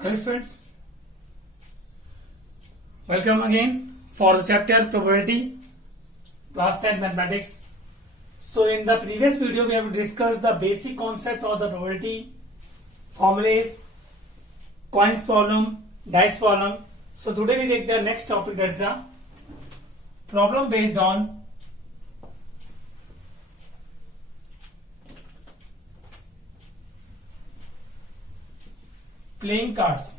Hello friends, welcome again for the chapter probability, class 10 mathematics. So in the previous video we have discussed the basic concept of the probability, formulas, coins problem, dice problem. So today we take the next topic, that's the problem based on playing cards.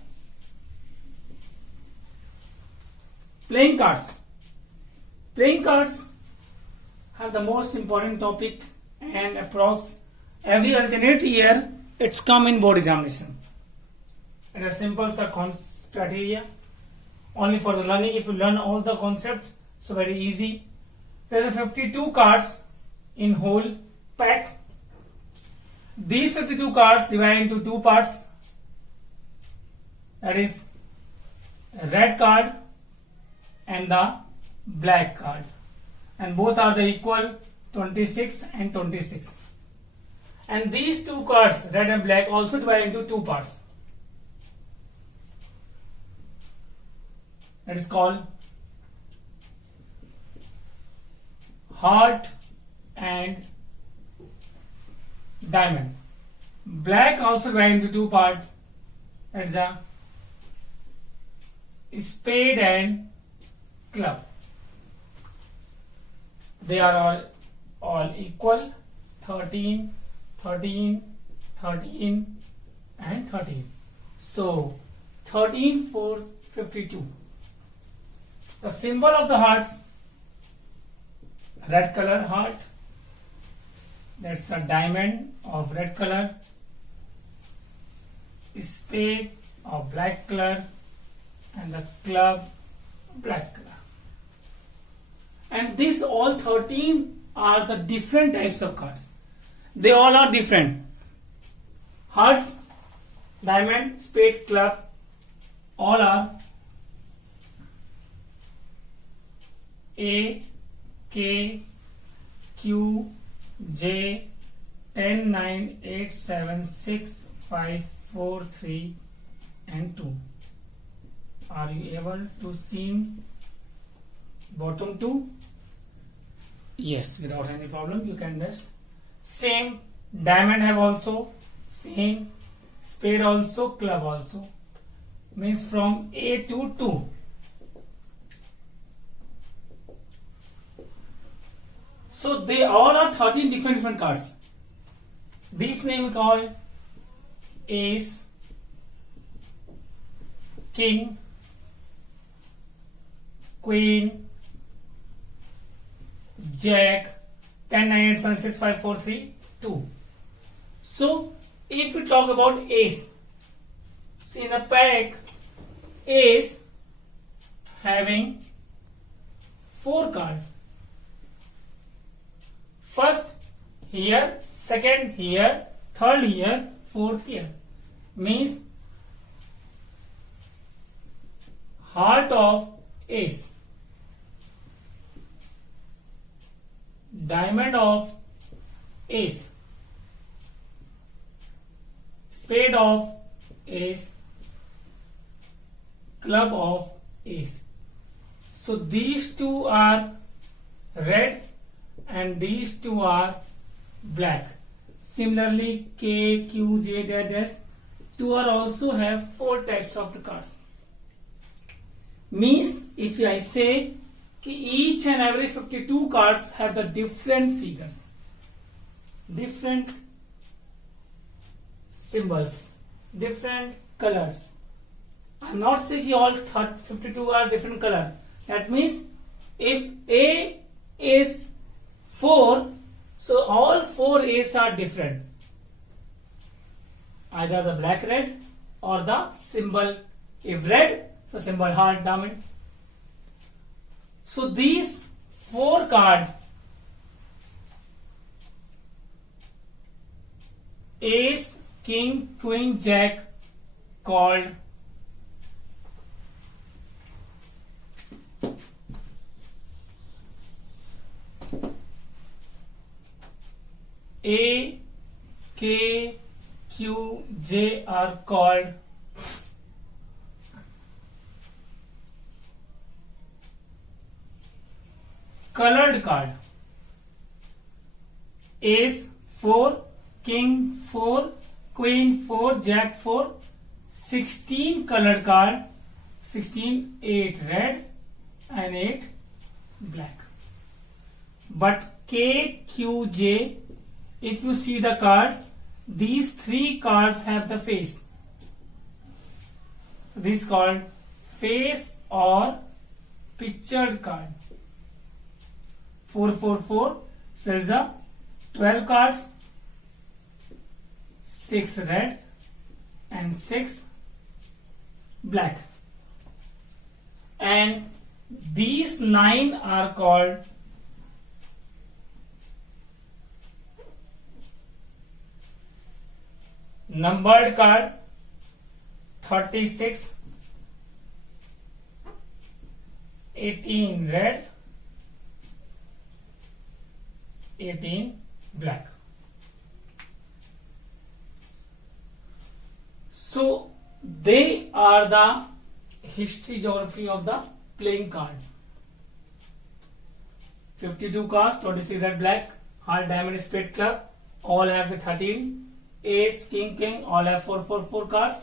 Playing cards are the most important topic, and approx every alternate year it's come in board examination. And a simple criteria only for the learning. If you learn all the concepts, so very easy. There are 52 cards in whole pack. These 52 cards divided into two parts. That is red card and the black card, and both are the equal 26 and 26. And these two cards, red and black, also divide into two parts. That is called heart and diamond. Black also divide into two parts. That is a spade and club. They are all equal, 13, 13, 13 and 13. So 13, 4, 52. The symbol of the hearts, red color heart, that's a diamond of red color, spade of black color, and the club black color. And these all 13 are the different types of cards. They all are different. Hearts, diamond, spade, club, all are A, K, Q, J, 10, 9, 8, 7, 6, 5, 4, 3 and 2. Are you able to see bottom two? Yes, without any problem you can just. Same diamond have also, same spade also, club also. Means from A to 2. So they all are 13 different cards. These name called ace, king, queen, jack, 10, 9, 8, 7, 6, 5, 4, 3, 2. So if we talk about ace, so in a pack, ace having 4 cards. First here, second here, third here, fourth here. Means heart of ace, diamond of ace, spade of ace, club of ace. So these two are red and these two are black. Similarly K, Q, J, dash, two are also have 4 types of the cards. Means if I say each and every 52 cards have the different figures, different symbols, different colors. I am not saying all 52 are different color. That means if A is 4, so all 4 A's are different. Either the black red or the symbol. If red, so symbol heart, diamond. So these 4 cards, ace, king, queen, jack, called A, K, Q, J are called colored card. Ace 4, King 4, Queen 4, Jack 4, 16 colored card, 16, 8 red and 8 black. But K, Q, J, if you see the card, these three cards have the face. So this is called face or pictured card. 4, 4, 4. So there is a 12 cards, 6 red and 6 black. And these 9 are called numbered card. 36, 18 red, 18 black. So they are the history geography of the playing card. 52 cards, 26 red black, heart diamond spade club, all have the 13. Ace, king, king, all have 4, 4, 4 cards.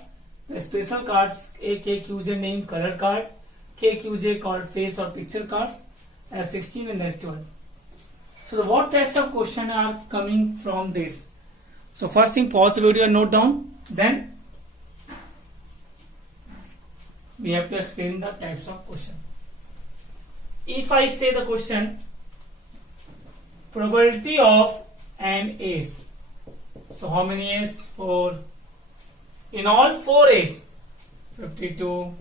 The special cards A, K, Q, J named color card, K, Q, J called face or picture cards, have 16 and rest 12. So what types of questions are coming from this? So first thing, pause the video and note down. Then we have to explain the types of question. If I say the question, probability of an ace. So how many ace? 4. In all 4 ace. 52,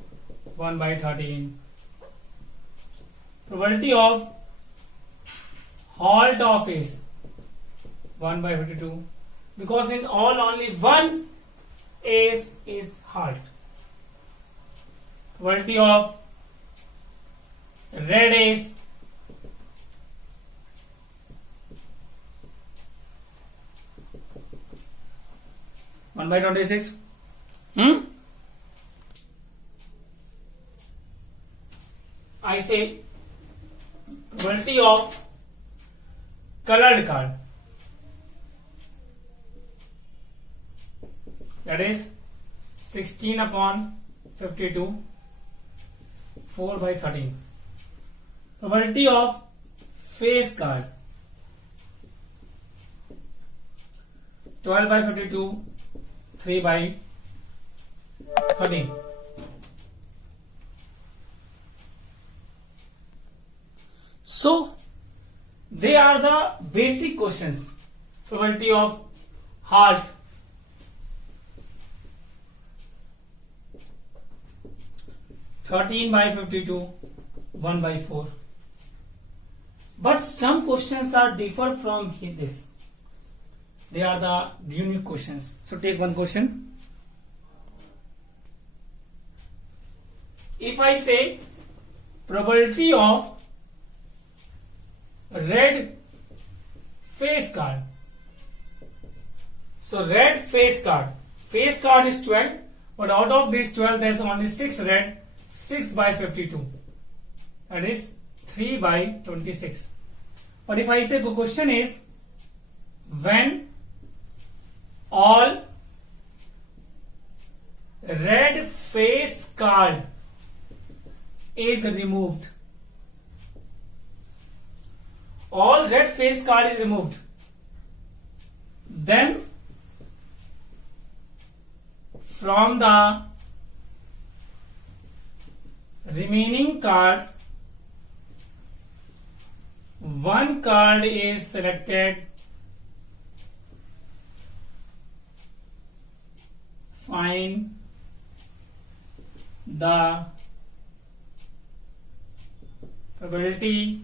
1 by 13. Probability of halt of ace. 1 by 52. Because in all only one ace is halt. Probability of red ace. 1 by 26. I say probability of colored card. That is 16 upon 52. 4 by 13. Probability of face card. 12 by 52. 3 by 13. So they are the basic questions. Probability of halt. (13 by 52), 1 by 4. But some questions are different from this. They are the unique questions. So take one question. If I say probability of red face card. So red face card. Face card is 12, but out of these 12 there is only 6 red, 6 by 52. That is 3 by 26. But if I say the question is when all red face card is removed. All red face card is removed. Then from the remaining cards, one card is selected. Find the probability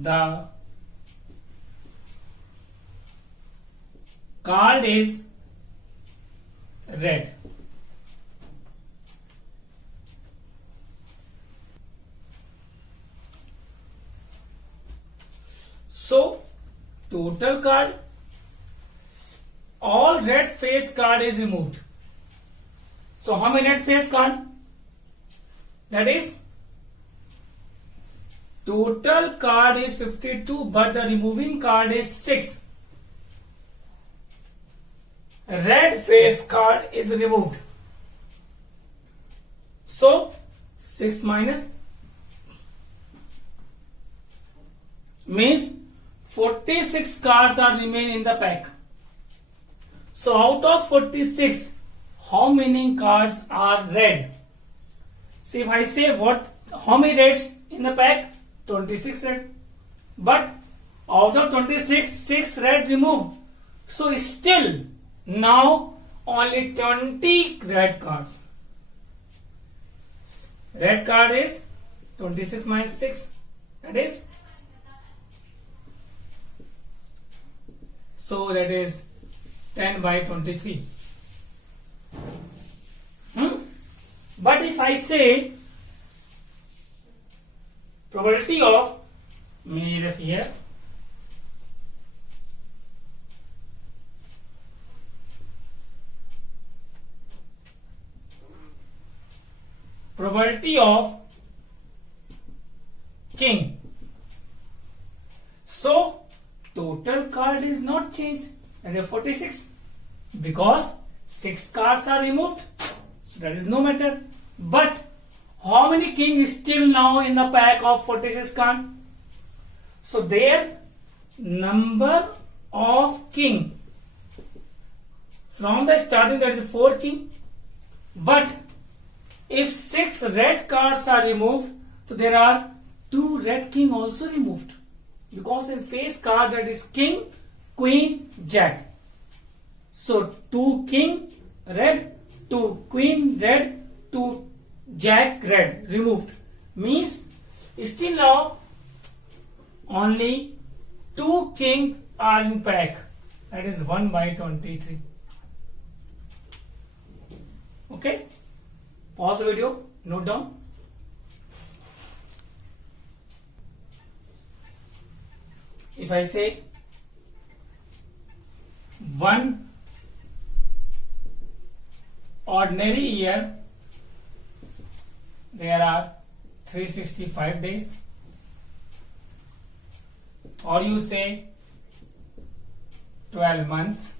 the card is red. So total card, all red face card is removed. So how many red face card? That is total card is 52, but the removing card is 6. Red face card is removed. So 6 minus means 46 cards are remain in the pack. So out of 46, how many cards are red? See, if I say how many reds in the pack? 26 red. But out of 26, 6 red removed. So still now only 20 red cards. Red card is 26 minus 6. That is. So that is 10 by 23. But if I say probability of, me ref here, probability of king. So total card is not changed. That is 46 because 6 cards are removed. So that is no matter. But how many king is still now in the pack of 46 card? So their number of king from the starting, that is 4 king. But if 6 red cards are removed, so there are 2 red king also removed. Because in face card, that is king, queen, jack. So 2 king red, 2 queen red, 2 jack red removed. Means still now only 2 king are in pack. That is 1 by 23. Okay. Pause the video. Note down. If I say 1 ordinary year, there are 365 days, or you say 12 months,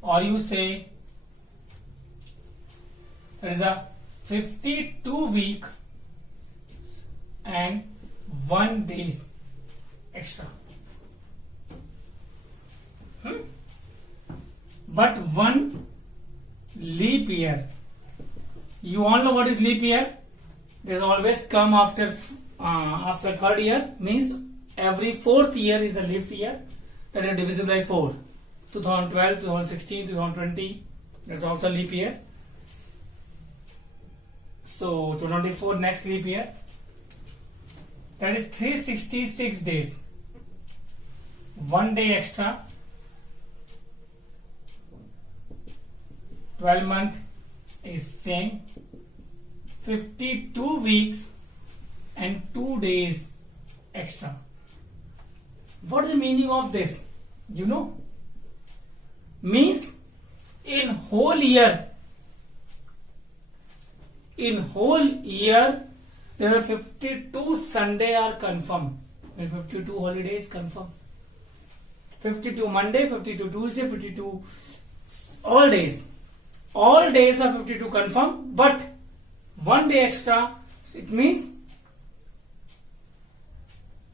or you say there is a 52 week and 1 days extra. But 1 leap year, you all know what is leap year? They always come after 3rd year, means every 4th year is a leap year, that is divisible by 4. 2012, 2016, 2020, that's also leap year. So 2024 next leap year, that is 366 days, 1 day extra. 12 month is same, 52 weeks and 2 days extra. What is the meaning of this? You know, means in whole year there are 52 Sunday are confirmed and 52 holidays confirmed. 52 Monday, 52 Tuesday, 52 all days. All days are 52 confirmed, but 1 day extra. It means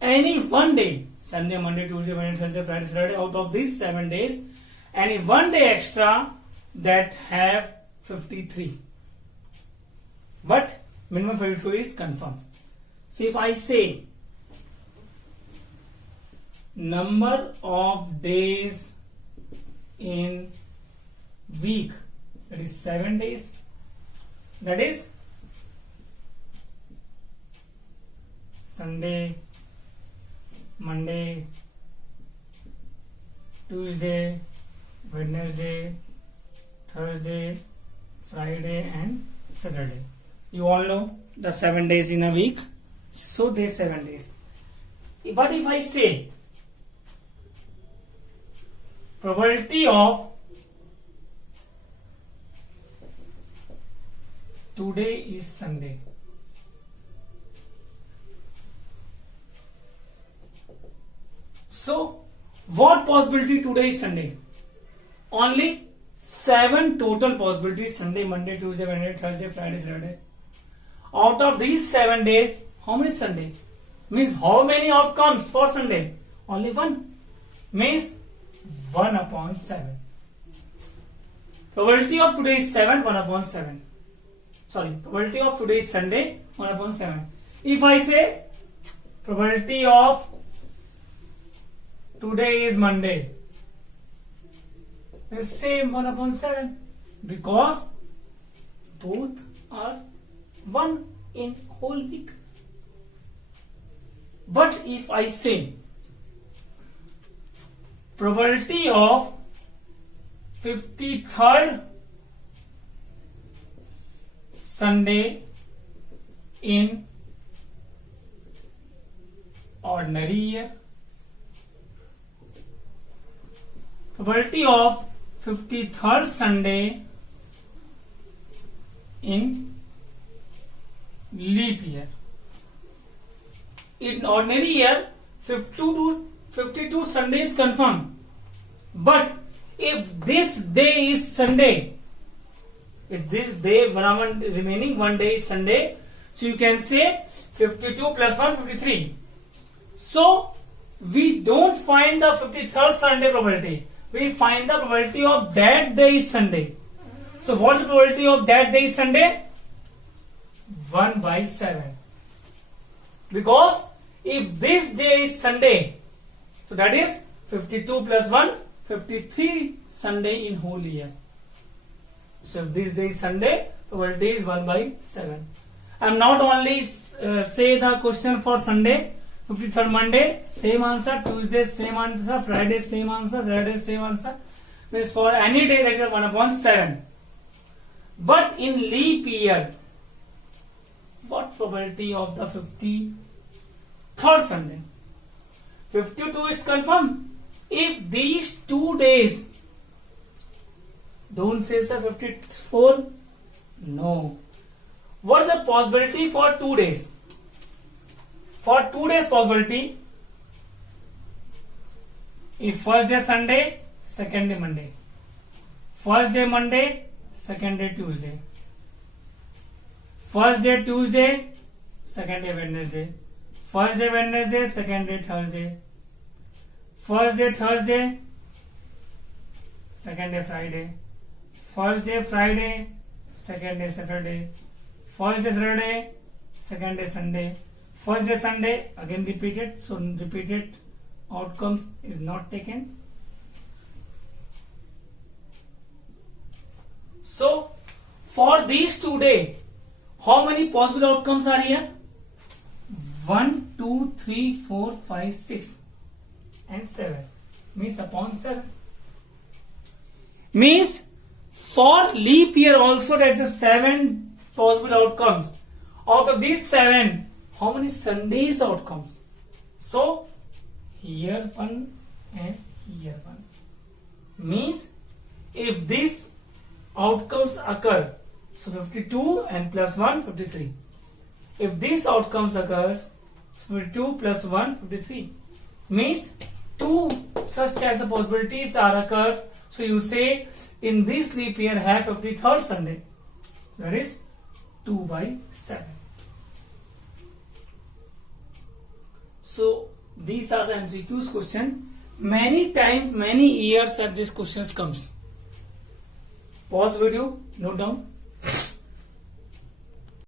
any 1 day, Sunday, Monday, Tuesday, Wednesday, Thursday, Friday, Saturday, out of these 7 days, any 1 day extra that have 53. But minimum 52 is confirmed. So if I say number of days in week, that is 7 days, that is Sunday, Monday, Tuesday, Wednesday, Thursday, Friday and Saturday. You all know the 7 days in a week, so they 7 days. But if I say probability of today is Sunday, So, what possibility today is Sunday? Only 7 total possibilities: Sunday, Monday, Tuesday, Wednesday, Thursday, Friday, Saturday. Out of these 7 days, how many Sunday? Means how many outcomes for Sunday? Only one. Means 1 upon 7. Probability of today is 7, 1 upon 7. Sorry, probability of today is Sunday, 1 upon 7. If I say probability of today is Monday, it's same 1 upon 7, because both are 1 in whole week. But if I say probability of 53rd Sunday in ordinary year, probability of 53rd Sunday in leap year. In ordinary year, 52 Sunday is confirmed. But if this day is Sunday, if this day remaining one day is Sunday, so you can say 52 plus 1, 53. So we don't find the 53rd Sunday probability. We find the probability of that day is Sunday. So what is the probability of that day is Sunday? 1 by 7. Because if this day is Sunday, so that is 52 plus 1, 53 Sunday in whole year. So if this day is Sunday, probability is 1 by 7. I am not only say the question for Sunday, 53rd Monday, same answer, Tuesday, same answer, Friday, same answer, Saturday, same answer. Means for any day that is 1 upon 7. But in leap year, what probability of the 53rd Sunday? 52 is confirmed. If these 2 days, don't say sir 54, no. What is the possibility for 2 days? For 2 days possibility, if first day Sunday, second day Monday, first day Monday, second day Tuesday, first day Tuesday, second day Wednesday, first day Wednesday, second day Thursday, first day Thursday, second day Friday, first day Friday, second day Saturday, first day Saturday, second day Sunday, first day Sunday, again repeated, so repeated outcomes is not taken. So for these 2 days, how many possible outcomes are here? 1, 2, 3, 4, 5, 6 and 7. Means upon 7. Means for leap year also there is a 7 possible outcomes. Out of these 7, how many Sundays outcomes? So here 1 and here 1. Means if these outcomes occur, so 52 and plus 1, 53. If these outcomes occurs, 52 plus 1, 53. Means 2 such types of possibilities are occurs. So you say in this leap year have 53rd Sunday. That is 2 by 7. So these are the MCQs question. Many times, many years have these questions comes. Pause video, note down.